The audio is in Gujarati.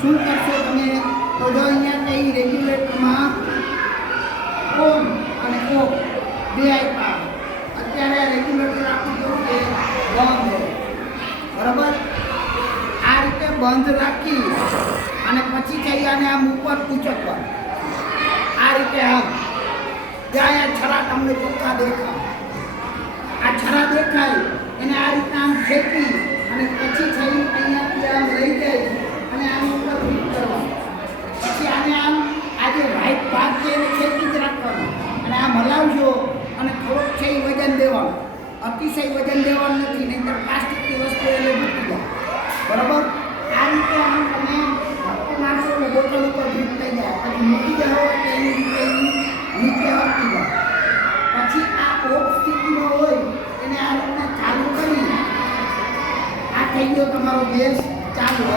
શું કરશો તમે? તો જો અહીંયા કઈ રેગ્યુલેટરમાં ઓન અને ઓફ બે આપ્યા. અત્યારે રેગ્યુલેટર આપણું કેવું કે બંધ છે, બરાબર? આ રીતે બંધ રાખી અને પછી જઈ અને આમ ઉપર ઉચકવા, આ રીતે આમ ત્યાં છરા તમને ચોખ્ખા દેખાય. આ છરા દેખાય એને આ રીતના આમ ખેંચી અને પછી થઈ અહીંયાથી આમ લઈ જાય અને આમ ઉપર ફિટ કરવા. પછી આને આમ આ જે વ્હાઈટ ભાગ છે એને ખેંચી જ રાખવાનો અને આમ હલાવજો અને થોડોક છે એ વજન દેવાનું. અતિશય વજન દેવાનું નથી, નહીંતર પ્લાસ્ટિકની વસ્તુ એને મૂકી જાય, બરાબર? આ રીતે આમ તમે ધક્કો મારશો એટલે બોટલ ઉપર ફિટ થઈ જાય. પછી મૂકી જાઓ એટલે એની રીતે નીચે હટી જાય. પછી આ ઓફ સ્થિતિમાં હોય એને આ રીતના ચાલુ કરી, આ થઈ ગયો તમારો ગેસ ચાલુ.